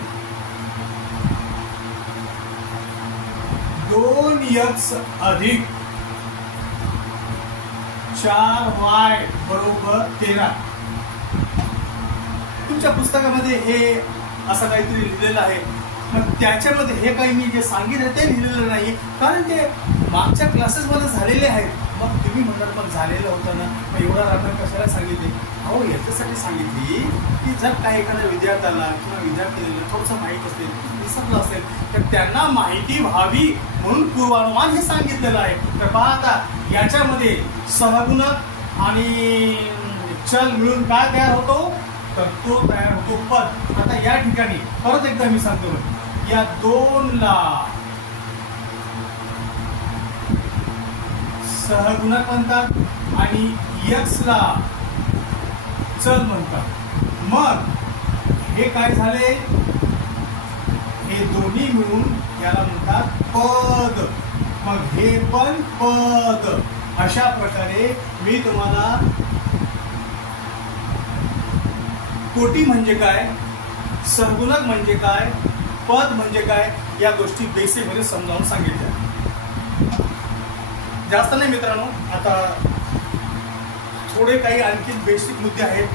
2x अधिक 4y बरोबर 13. तुमच्या पुस्तकामध्ये हे असं काहीतरी लिहिलेलं आहे. मग त्याच्यामध्ये हे काही मी जे सांगितलं ते लिहिलेलं नाही, कारण ते मागच्या क्लासेसमध्ये झालेले आहेत. मग तुम्ही म्हणणार मग झालेलं होतं ना, मग एवढा रात्र कशाला सांगितले? अहो याच्यासाठी सांगितली की जर काही एखाद्या विद्यार्थ्याला किंवा विद्यार्थ्याला थोडंसं माहीत असेल, विसरलं असेल, तर त्यांना माहिती व्हावी म्हणून पूर्वानुमान हे सांगितलेलं आहे. तर पहा आता याच्यामध्ये सहगुणक आणि चल मिळून काय तयार होतो, तर तो तयार होतो पद. आता या ठिकाणी परत एकदा मी सांगतो, या 2 ला सहगुणक म्हणतात आणि x ला चल म्हणतात. मग हे काय झाले, हे दोन्ही मिळून याला म्हणतात पद. मग हे पण पद. अशा प्रकारे मी तुम्हाला कोटी म्हणजे काय, सहगुणक म्हणजे काय, पद म्हणजे काय, या गोष्टी बेसिक मध्ये समजावून सांगितल्या. जास्त नाही मित्रांनो, आता थोडे काही आणखी बेसिक मुद्दे आहेत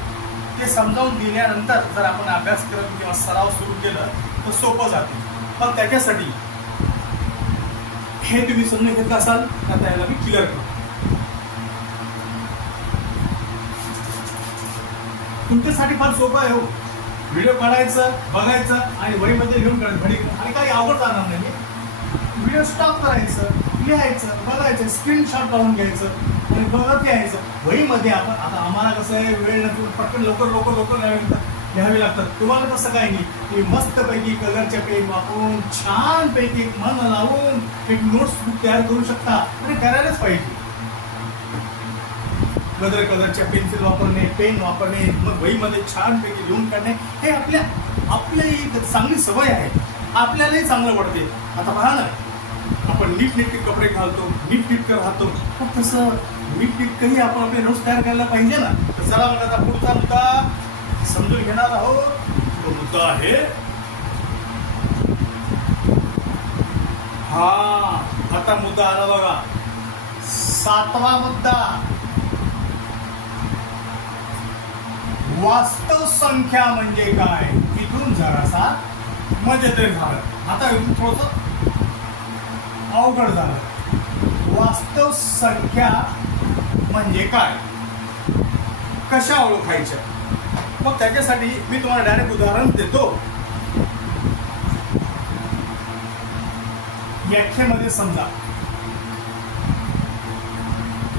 ते समजावून दिल्यानंतर जर आपण अभ्यास करत किंवा सराव सुरू केलं तर सोपं जाते. पण त्याच्यासाठी हे तुम्ही समजून घेतलं असाल, आता याला मी क्लिअर करतो. तुमच्यासाठी फार सोपं आहे हो. व्हिडिओ काढायचं, बघायचं आणि वहीमध्ये लिहून काढायचं आणि काही आवड जाणार नाही. व्हिडिओ स्टॉप करायचं, लिहायचं, बघायचं, स्क्रीनशॉट काढून घ्यायचं आणि बघत यायचं. वहीमध्ये आपण आता आम्हाला कसं आहे, वेळ नसून पटकन लवकर लिहावी लागतात. तुम्हाला तसं काही नाही, की मस्तपैकी कलरच्या पेन वापरून छानपैकी मन लावून एक नोट्स बुक तयार करू शकता आणि करायलाच पाहिजे. कलरच्या पेन्सिल वापरणे, पेन वापरणे, मग वहीमध्ये छानपैकी लिहून काढणे, हे आपल्या एक चांगली सवय आहे. आपल्यालाही चांगलं वाटते. आता पहा ना, आपण नीटनेटके कपडे घालतो, नीटनेटकं राहतो, पण तसं नीटनेटकंही आपण आपले नोट्स तयार करायला पाहिजे ना. तर चला मग आता पुढचा मुद्दा समजून घेणार आहोत. तो मुद्दा आहे आता मुद्दा आला बघा, 7वा मुद्दा, वास्तव संख्या म्हणजे काय. इथून जरासा मजेदार झालं. आता इथून थोडंसं अवघड झालं. वास्तव संख्या म्हणजे काय, कशा ओळखायच्या. मग त्याच्यासाठी मी तुम्हाला डायरेक्ट उदाहरण देतो. व्याख्येमध्ये समजा,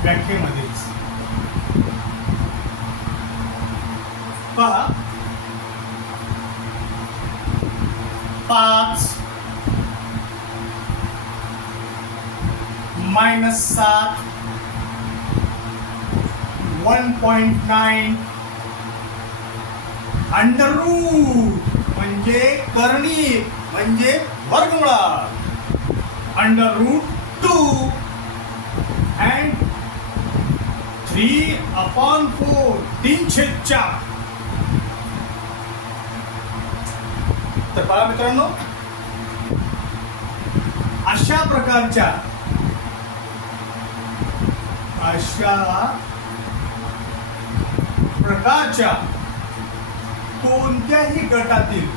व्याख्येमध्येच पहा, 5 -7 1.9 अंडर रूट म्हणजे करणी म्हणजे वर्गमुळात, अंडर रूट 2 and 3/4 3/4. तर पहा मित्रांनो, अशा प्रकारच्या कोणत्याही गटातील,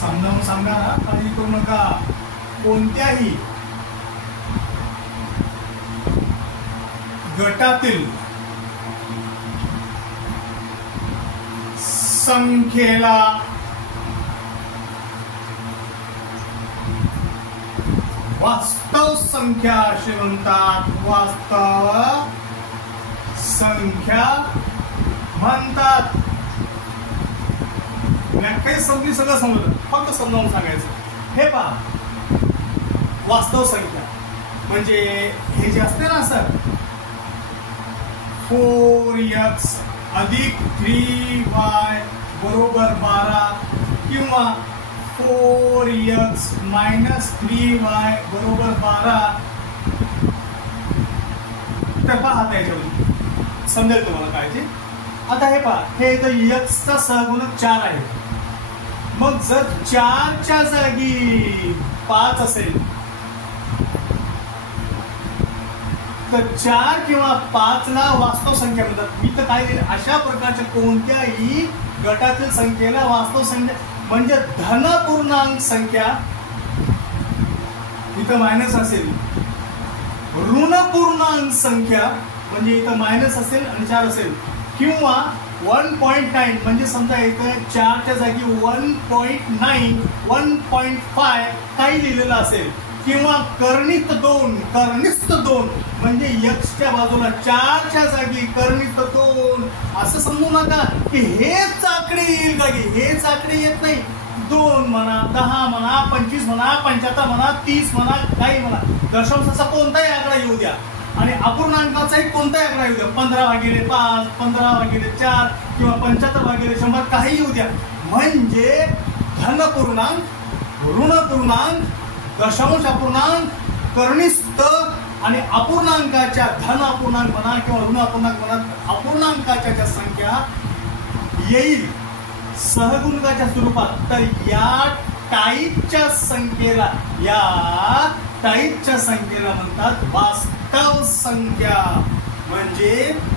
समजावून सांगा, काही करू नका, कोणत्याही गटातील संख्येला वास्तव संख्या असे म्हणतात. वास्तव संख्या म्हणतात. व्याख्या समजली, सगळं समजलं, फक्त समजावून सांगायचं. हे पहा, वास्तव संख्या म्हणजे हे जे असते ना सर, 4x अधिक 3y बरोबर 12 किंवा 4x मायनस 3y बरोबर 12. तर पहा त्याच्यावर समजेल तुम्हाला काय ते. आता हे पहा, हे इथं x चा सहगुणक 4 आहे. मग जर 4च्या जागी 5 असेल तर 4 किंवा 5ला वास्तव संख्या म्हणतात. मी तर काय केलं, अशा प्रकारच्या कोणत्याही गटातील संख्येला वास्तव संख्या म्हणजे धन पूर्णांक संख्या, इथं मायनस असेल, ऋण पूर्णांक संख्या म्हणजे इथं मायनस असेल आणि 4 असेल, किंवा 1.9 म्हणजे समजा इथं 4च्या जागी 1.9 1.5 काही लिहिलेलं असेल, किंवा कर्णित 2 म्हणजे एक्सच्या बाजूला 4च्या जागी कर्णित 2 असं समजू नका की हेच आकडे येईल का, हेच आकडे येत नाही. 2 म्हणा, 10 म्हणा, 25 म्हणा, 75 म्हणा, 30 म्हणा, काही म्हणा, दशांशाचा कोणताही आकडा येऊ द्या आणि अपूर्णांकाचाही कोणताही आकडा येऊ द्या, 15/5, 15/4 किंवा 75/100 काही येऊ द्या, म्हणजे धन पूर्णांक, ऋण पूर्णांक, दशांश अपूर्णांक, कर्णिस्थ आणि अपूर्णांकाच्या धन अपूर्णांक म्हणा किंवा ऋण अपूर्णांक म्हणा, अपूर्णांकाच्या ज्या संख्या येईल सहगुणकाच्या स्वरूपात, तर या टाईपच्या संख्येला म्हणतात वास्तव संख्या. म्हणजे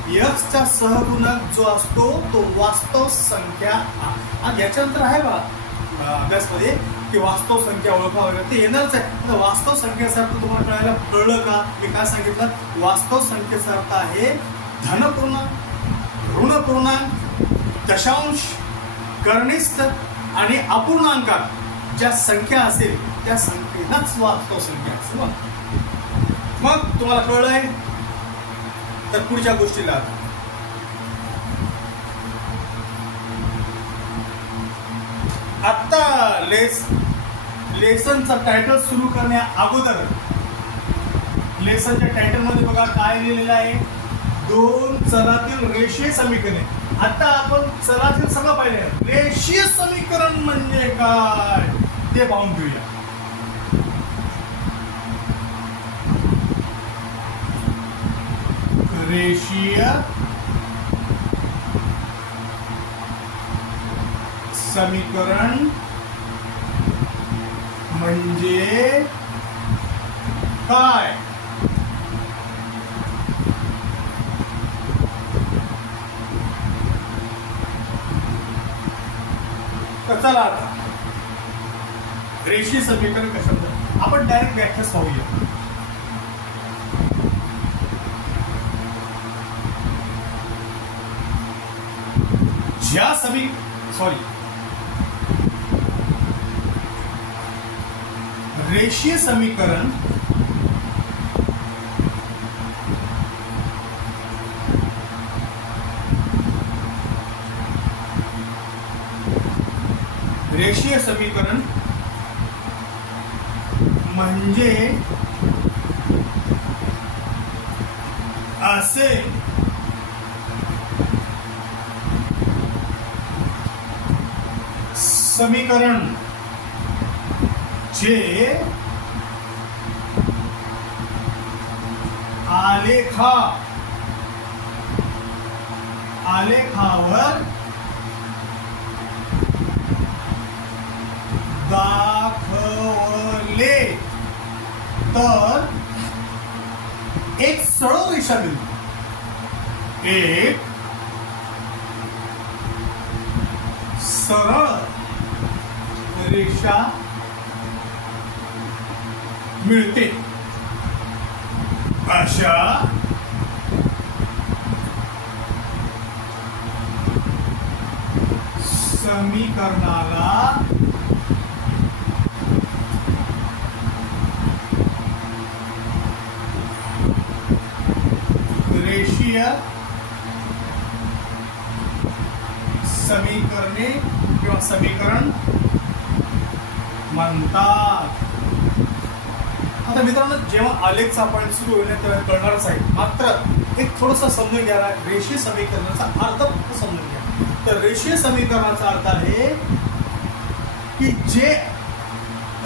एक्सचा सहगुणक जो असतो तो वास्तव संख्या. आणि याच्यानंतर आहे बा अभ्यासमध्ये की वास्तव संख्या ओळखा वगैरे ते येणारच आहे. तर वास्तव संख्येचा अर्थ तुम्हाला कळलं का? मी काय सांगितलं, वास्तव संख्येचा अर्थ आहे धनपूर्णांक, ऋणपूर्णांक, दशांश, कर्णिस्थ आणि अपूर्णांकात ज्या संख्या असेल त्या संख्येलाच वास्तव संख्या असेल. मग तुम्हाला कळलंय तर पुढच्या गोष्टीला आता लेसनचा टायटल सुरू करण्या अगोदर लेसनच्या टायटल मध्ये बघा काय लिहिलेलं आहे, 2 चलातील रेषीय समीकरणे. आता आपण चलातील सगळं पाहिजे, रेषीय समीकरण म्हणजे काय ते पाहून घेऊया. रेषीय समीकरण म्हणजे काय? चला आता रेषीय समीकरण कशाबद्दल आपण डायरेक्ट व्याख्या पाहूया. रेषीय समीकरण म्हणजे असे समीकरण जे आलेखावर दाखवले तर एक सरळ रेषा मिळते, एक सरळ रेषा मिळते. अशा समीकरणाला रेषीय समीकरणे किंवा समीकरण म्हणतात. आता मित्रांनो, जेव्हा आलेखचा पॉईंट सुरू होईल तेव्हा कळणारच आहे, मात्र एक थोडंसं समजून घ्या. रेषीय समीकरणाचा अर्थ फक्त समजून घ्या. तर रेषीय समीकरणाचा अर्थ आहे की जे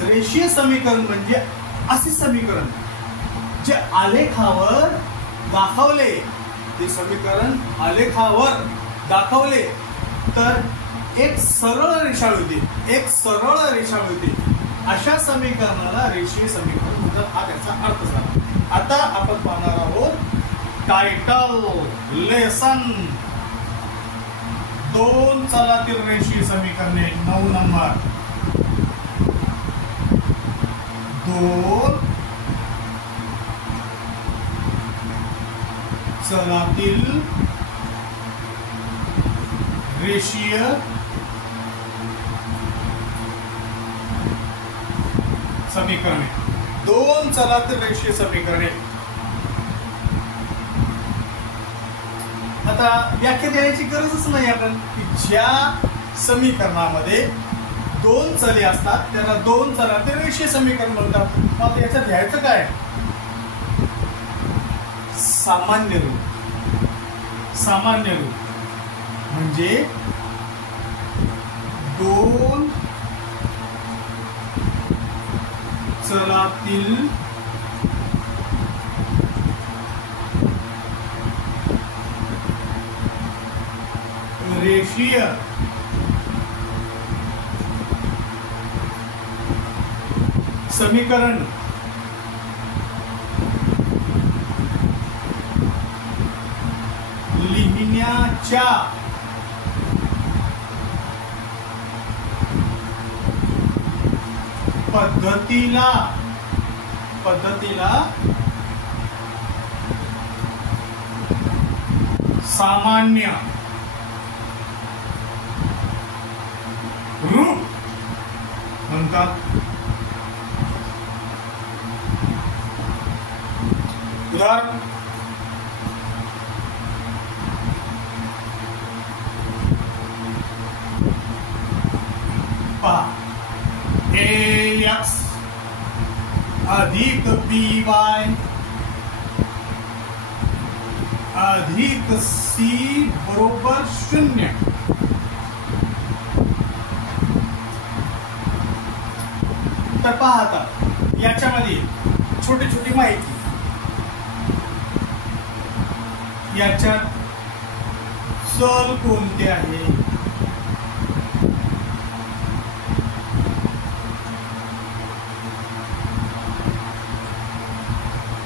रेषीय समीकरण म्हणजे असे समीकरण जे आलेखावर दाखवले, ते समीकरण आलेखावर दाखवले तर एक सरळ रेषा होती, एक सरळ रेषा होती, अशा समीकरणाला रेषीय समीकरण म्हणतात. हा त्याचा अर्थ झाला. आता आपण पाहणार आहोत टायटल लेसन 2 चलातील रेषीय समीकरणे. 9 नंबर 2 चलातील रेषीय समीकरणे. 2 चलातील रेषीय समीकरणे. आता व्याख्या देण्याची गरजच नाही आपण की ज्या समीकरणामध्ये 2 चले असतात त्याला 2 चलातील रेषीय समीकरण म्हणतात. मग याच्यात घ्यायचं काय? सामान्य रूप. सामान्य रूप म्हणजे 2 चलातील रेषीय समीकरण लिहिण्याच्या पद्धतीला सामान्य रूप म्हणतात. उदाहरण पहा. ax अधिक by अधिक c बरोबर 0. तर पहा आता याच्यामध्ये छोटी छोटी माहिती. याच्यात चल कोणते आहे,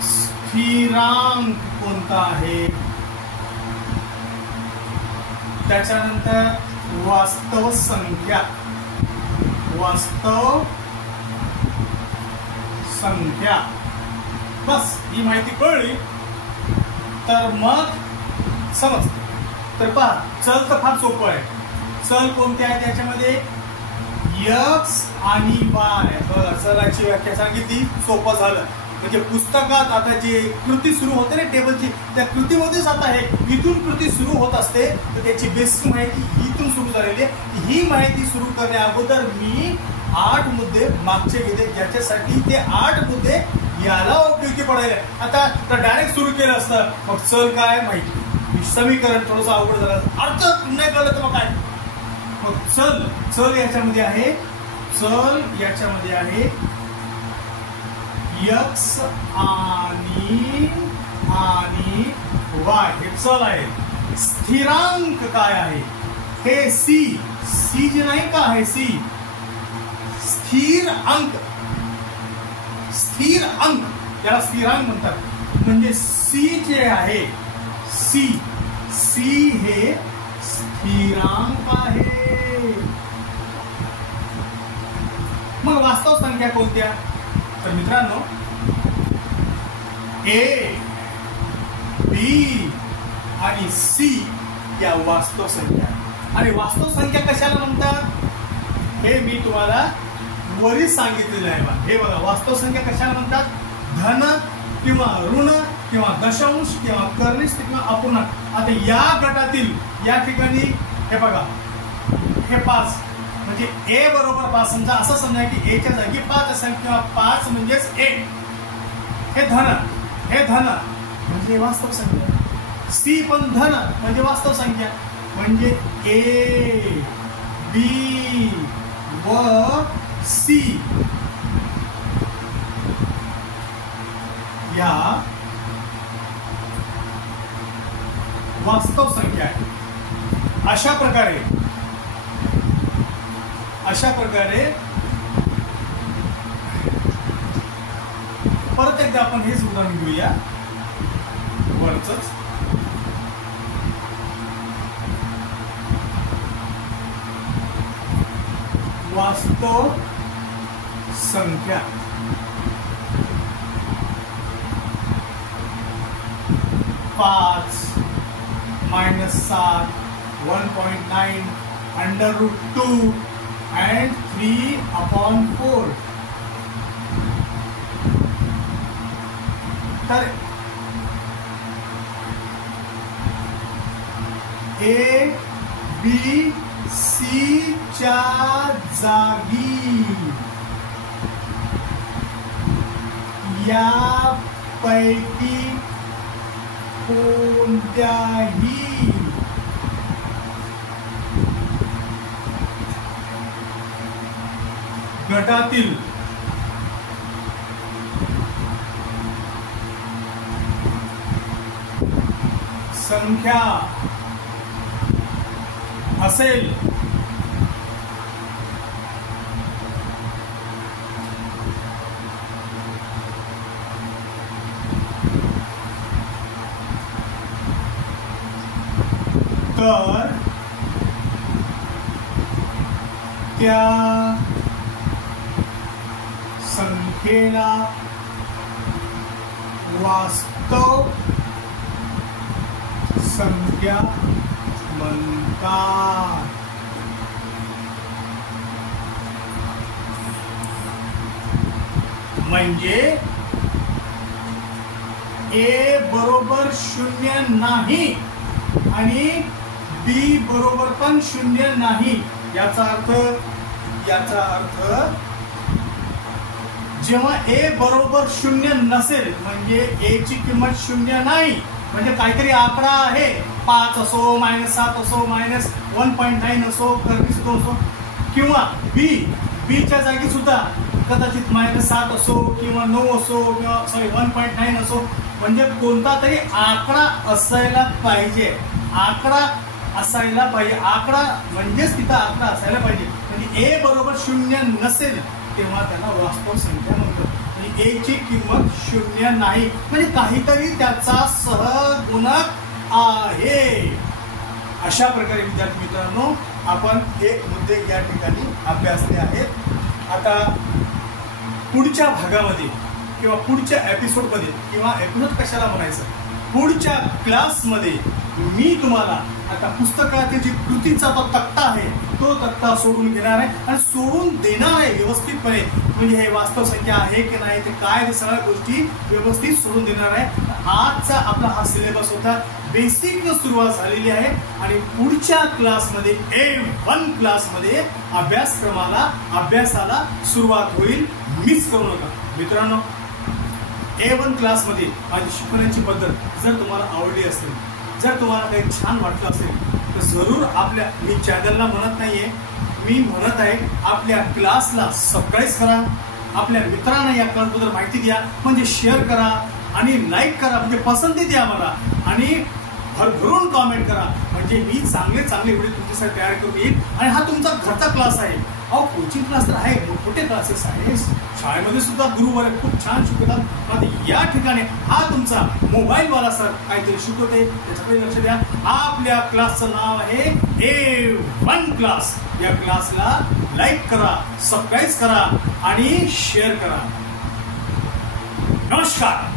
स्थिरांक कोणता आहे, त्याच्यानंतर वास्तव संख्या, वास्तव संख्या. बस ही माहिती कळली तर मग समजते. तर पहा चल तर फार सोपं आहे. चल कोणते आहे त्याच्यामध्ये x आणि y. बघा चलाची व्याख्या सांगितली, सोपं झालं. म्हणजे पुस्तकात आता जे कृती सुरू होते ना टेबलची, त्या कृतीमध्येच आता हे इथून कृती सुरू होत असते. तर त्याची बेसिक माहिती इथून सुरू झालेली आहे. ही माहिती सुरू करण्या अगोदर मी 8 मुद्दे मागचे घेते, ज्याच्यासाठी ते 8 मुद्दे याला उपयोगी पडायला. आता तर डायरेक्ट सुरू केलं असतं मग चल काय माहिती, समीकरण थोडंसं अवघड झालं, अर्थ नाही कळलं तर मग काय. मग चल याच्यामध्ये आहे, चल याच्यामध्ये आहे x आणि y हे चल आहे. स्थिरांक काय आहे हे c जे नाही का आहे c. स्थिर अंक त्याला स्थिरांक म्हणतात. म्हणजे c जे आहे c हे स्थिरांक आहे. मग वास्तव संख्या कोणत्या? तर मित्रांनो a, b आणि c या वास्तव संख्या. आणि वास्तव संख्या कशाला म्हणतात हे मी तुम्हाला वरील सांगितलेलं आहे. हे बघा वास्तव संख्या कशाला म्हणतात? धन किंवा ऋण किंवा दशांश किंवा कर्निष्ठ किंवा अपूर्णांक. आता या गटातील या ठिकाणी हे बघा हे 5 म्हणजे a बरोबर 5. समजा असं समजा की a च्या जागी 5 असेल किंवा 5 म्हणजेच a. हे धन म्हणजे वास्तव संख्या. c पण धन म्हणजे वास्तव संख्या. म्हणजे a b व c या वास्तव संख्या आहे. अशा प्रकारे अशा प्रकारे परत एकदा आपण हेच उदाहरण घेऊया वरच. वास्तव संख्या -5 -7 1.9 √2 and 3/4. तर A B C च्या जागी यापैकी कोणत्याही गटातील संख्या असेल तर त्या संख्येला वास्तव संख्या म्हणतात. म्हणजे A बरोबर 0 नाही आणि B बरोबर पण 0 नाही. याचा अर्थ जेव्हा A बरोबर 0 नसेल म्हणजे A ची किंमत 0 नाही म्हणजे काहीतरी आकडा आहे, 5 असो -7 असो -1.9 असो असो किंवा B च्या जागी सुद्धा कदाचित -7 असो किंवा 9 असो किंवा 1.9 असो म्हणजे कोणता तरी आकडा असायला पाहिजे. आकडा म्हणजेच तिथं आकडा असायला पाहिजे. म्हणजे A बरोबर 0 नसेल तेव्हा त्याला वास्तव संख्या म्हणतात. म्हणजे A ची किंमत 0 नाही म्हणजे काहीतरी त्याचा सहगुणक आहे. अशा प्रकारे विद्यार्थी मित्रांनो आपण हे मुद्दे या ठिकाणी अभ्यासले आहेत. आता पुढच्या भागामध्ये किंवा पुढच्या एपिसोडमध्ये किंवा एपिसोड कशाला म्हणायचं, पुढच्या क्लासमध्ये मी तुम्हाला आता पुस्तकातील जी कृतीचा तो तक्ता आहे तो तक्ता सोडून घेणार आहे आणि सोडून देणार आहे व्यवस्थितपणे. म्हणजे हे वास्तव संख्या आहे की नाही ते काय ते सगळ्या गोष्टी व्यवस्थित सोडून देणार आहे. आजचा आपला हा सिलेबस होता, बेसिक न सुरुवात झालेली आहे आणि पुढच्या क्लासमध्ये A1 क्लासमध्ये अभ्यासाला सुरुवात होईल. मिस करू नका मित्रांनो. A1 क्लासमध्ये माझी शिकवण्याची पद्धत जर तुम्हाला आवडली असेल, जर तुम्हाला काही छान वाटलं असेल तर जरूर मी चॅनलला म्हणत नाहीये, मी म्हणत आहे आपल्या क्लासला सबस्क्राईब करा, आपल्या मित्रांना या क्लासबद्दल माहिती द्या, म्हणजे शेअर करा आणि लाईक करा, म्हणजे पसंती द्या मला आणि भरभरून कॉमेंट करा. म्हणजे मी चांगले व्हिडिओ तुमच्यासाठी तयार करून येईल. आणि हा तुमचा घरचा क्लास आहे. अहो कोचिंग क्लास तर आहे, मोठे क्लासेस आहे, शाळेमध्ये सुद्धा गुरुवर खूप छान शिकवतात. आता या ठिकाणी हा तुमचा मोबाईलवाला सर काहीतरी शिकवते त्याच्याकडे लक्ष द्या. आपल्या क्लासचं नाव आहे A1 क्लास. या क्लासला लाईक करा, सबस्क्राईब करा आणि शेअर करा. नमस्कार.